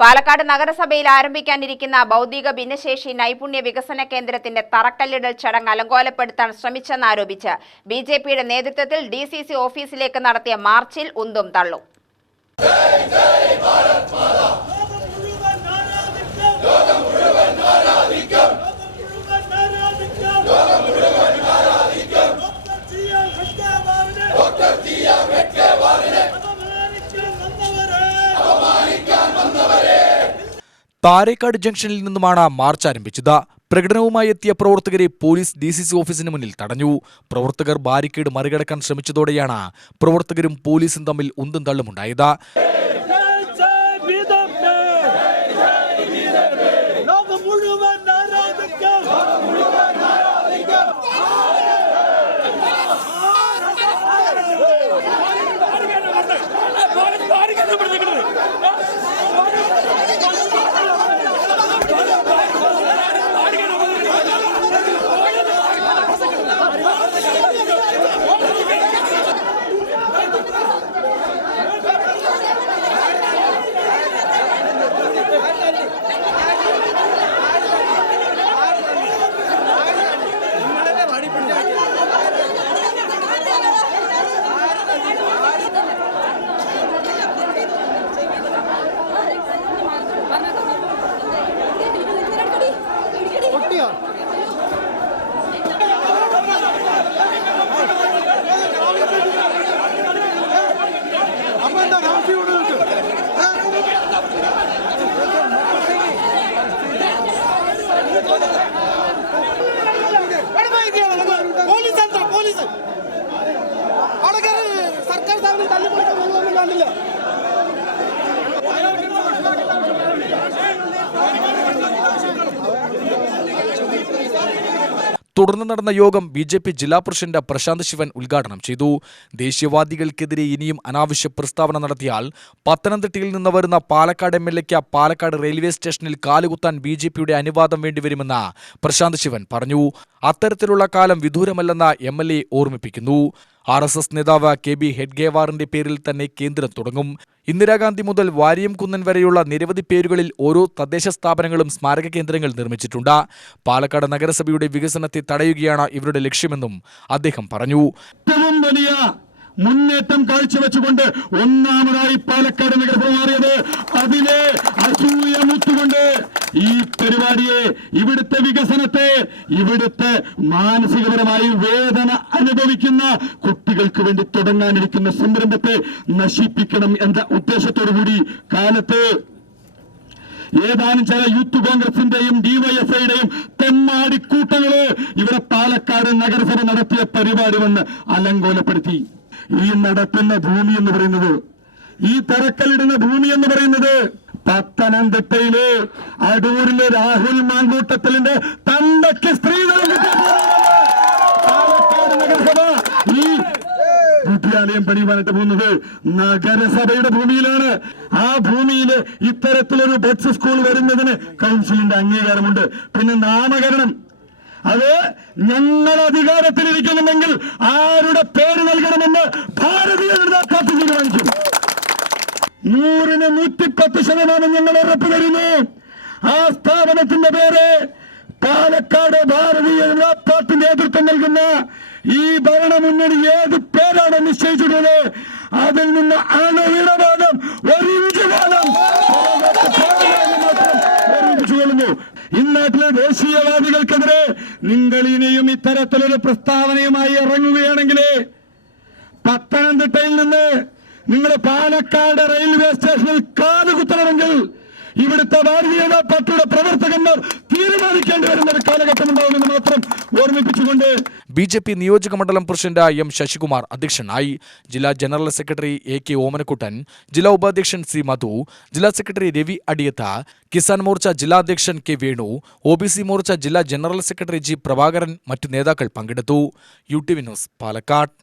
പാലക്കാട് നഗരസഭയിൽ ആരംഭിക്കാനിരിക്കുന്ന ബൗദ്ധിക ഭിന്നശേഷി നൈപുണ്യ വികസന കേന്ദ്രത്തിന്റെ തറക്കല്ലിടൽ ചടങ്ങ് അലങ്കോലപ്പെടുത്താൻ ശ്രമിച്ചെന്നാരോപിച്ച് ബിജെപിയുടെ നേതൃത്വത്തിൽ ഡിസിസി ഓഫീസിലേക്ക് നടത്തിയ മാർച്ചിൽ ഉന്തും തള്ളും. താരേക്കാട് ജംഗ്ഷനിൽ നിന്നുമാണ് മാർച്ച് ആരംഭിച്ചത്. പ്രകടനവുമായി എത്തിയ പ്രവർത്തകരെ പോലീസ് ഡിസിസി ഓഫീസിന് മുന്നിൽ തടഞ്ഞു. പ്രവർത്തകർ ബാരിക്കേഡ് മറികടക്കാൻ ശ്രമിച്ചതോടെയാണ് പ്രവർത്തകരും പോലീസും തമ്മിൽ ഉന്തും തള്ളുമുണ്ടായത്. തുടർന്ന് നടന്ന യോഗം ബിജെപി ജില്ലാ പ്രസിഡന്റ് പ്രശാന്ത് ശിവൻ ഉദ്ഘാടനം ചെയ്തു. ദേശീയവാദികൾക്കെതിരെ ഇനിയും അനാവശ്യ പ്രസ്താവന നടത്തിയാൽ പത്തനംതിട്ടയിൽ നിന്ന് വരുന്ന പാലക്കാട് എംഎൽഎക്ക് പാലക്കാട് റെയിൽവേ സ്റ്റേഷനിൽ കാലുകുത്താൻ ബിജെപിയുടെ അനുവാദം വേണ്ടിവരുമെന്ന് പ്രശാന്ത് ശിവൻ പറഞ്ഞു. അത്തരത്തിലുള്ള കാലം വിദൂരമല്ലെന്ന് എംഎൽഎ ഓർമ്മിപ്പിക്കുന്നു. RSS നേതാവ് KB ഹെഡ്ഗേവാറിന്റെ പേരിൽ തന്നെ കേന്ദ്രം തുടങ്ങും. ഇന്ദിരാഗാന്ധി മുതൽ വാരിയംകുന്നൻ വരെയുള്ള നിരവധി പേരുകളിൽ ഓരോ തദ്ദേശ സ്ഥാപനങ്ങളും സ്മാരക കേന്ദ്രങ്ങൾ നിർമ്മിച്ചിട്ടുണ്ട്. പാലക്കാട് നഗരസഭയുടെ വികസനത്തെ തടയുകയാണ് ഇവരുടെ ലക്ഷ്യമെന്നും അദ്ദേഹം പറഞ്ഞു. മുന്നേറ്റം കാഴ്ചവെച്ചുകൊണ്ട് ഒന്നാമതായി പാലക്കാട് നഗരസഭ മാറിയത് അതിലെ അസൂയമുത്തുകൊണ്ട് ഈ പരിപാടിയെ, ഇവിടുത്തെ വികസനത്തെ, ഇവിടുത്തെ മാനസികപരമായി വേദന അനുഭവിക്കുന്ന കുട്ടികൾക്ക് വേണ്ടി തുടങ്ങാനിരിക്കുന്ന സംരംഭത്തെ നശിപ്പിക്കണം എന്ന ഉദ്ദേശത്തോടുകൂടി കാലത്ത് ഏതാനും ചില യൂത്ത് കോൺഗ്രസിന്റെയും ഡിവൈഎഫ്ഐയുടെയും തെമ്മാടിക്കൂട്ടങ്ങള് ഇവിടെ പാലക്കാട് നഗരസഭ നടത്തിയ പരിപാടി വന്ന് അലങ്കോലപ്പെടുത്തി. ഈ നടത്തുന്ന ഭൂമി എന്ന് പറയുന്നത്, ഈ തറക്കല്ലിടുന്ന ഭൂമി എന്ന് പറയുന്നത് പത്തനംതിട്ടയിലെ അടൂരിലെ രാഹുൽ മാങ്കൂട്ടത്തലിന്റെ തണ്ടയ്ക്ക് സ്ത്രീധനം പാലക്കാട് നഗരസഭ ഈ വിദ്യാലയം പണിയുവാനായിട്ട് പോകുന്നത് നഗരസഭയുടെ ഭൂമിയിലാണ്. ആ ഭൂമിയിൽ ഇത്തരത്തിലൊരു ബഡ്സ് സ്കൂൾ വരുന്നതിന് കൗൺസിലിന്റെ അംഗീകാരമുണ്ട്. പിന്നെ നാമകരണം, അത് ഞങ്ങൾ അധികാരത്തിലിരിക്കുന്നുണ്ടെങ്കിൽ ആരുടെ പേര് നൽകണമെന്ന് ഭാരതീയ ജനതാ പാർട്ടി തീരുമാനിക്കും. 100% ഞങ്ങൾ ഉറപ്പു തരുന്നു. ആ സ്ഥാപനത്തിന്റെ പേര് പാലക്കാട് ഭാരതീയ ജനതാ പാർട്ടി നേതൃത്വം നൽകുന്ന ഈ ഭരണമുന്നണി ഏത് പേരാണ് നിശ്ചയിച്ചിട്ടുള്ളത് അതിൽ നിന്ന് അണുവിടവാദം ഒരിഞ്ചുകൊള്ളുന്നു. ഇന്നാട്ടിലെ ദേശീയവാദികൾക്കെതിരെ നിങ്ങൾ ഇനിയും ഇത്തരത്തിലൊരു പ്രസ്താവനയുമായി ഇറങ്ങുകയാണെങ്കിൽ പത്തനംതിട്ടയിൽ നിന്ന് നിങ്ങൾ പാലക്കാട് റെയിൽവേ സ്റ്റേഷനിൽ കാലുകുത്തണമെങ്കിൽ ഇവിടുത്തെ ഭാരതീയ ജനതാ പാർട്ടിയുടെ പ്രവർത്തകന്മാർ തീരുമാനിക്കേണ്ടി വരുന്ന ഒരു കാലഘട്ടം ഉണ്ടാവുമെന്ന് മാത്രം ഓർമ്മിപ്പിച്ചുകൊണ്ട് ബിജെപി നിയോജക മണ്ഡലം പ്രസിഡന്റ് M ശശികുമാർ അധ്യക്ഷനായി. ജില്ലാ ജനറൽ സെക്രട്ടറി AK ഓമനക്കുട്ടൻ, ജില്ലാ ഉപാധ്യക്ഷൻ C മധു, ജില്ലാ സെക്രട്ടറി രവി അടിയത്ത, കിസാൻ മോർച്ച ജില്ലാ അധ്യക്ഷൻ K വേണു, OBC മോർച്ച ജില്ലാ ജനറൽ സെക്രട്ടറി G പ്രഭാകരൻ, മറ്റു നേതാക്കൾ പങ്കെടുത്തു. UTV news, Palakkad.